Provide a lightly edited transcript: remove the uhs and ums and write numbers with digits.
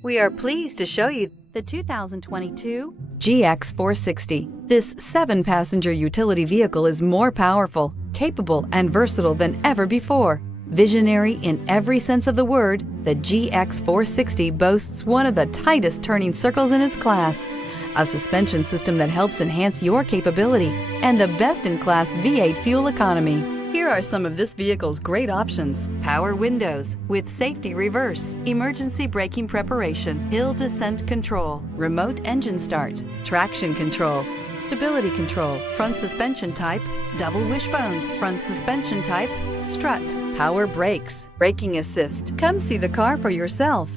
We are pleased to show you the 2022 GX 460. This 7-passenger utility vehicle is more powerful, capable, and versatile than ever before. Visionary in every sense of the word, the GX 460 boasts one of the tightest turning circles in its class, a suspension system that helps enhance your capability, and the best-in-class V8 fuel economy. Here are some of this vehicle's great options: power windows with safety reverse, emergency braking preparation, hill descent control, remote engine start, traction control, stability control, front suspension type, double wishbones, front suspension type, strut, power brakes, braking assist. Come see the car for yourself.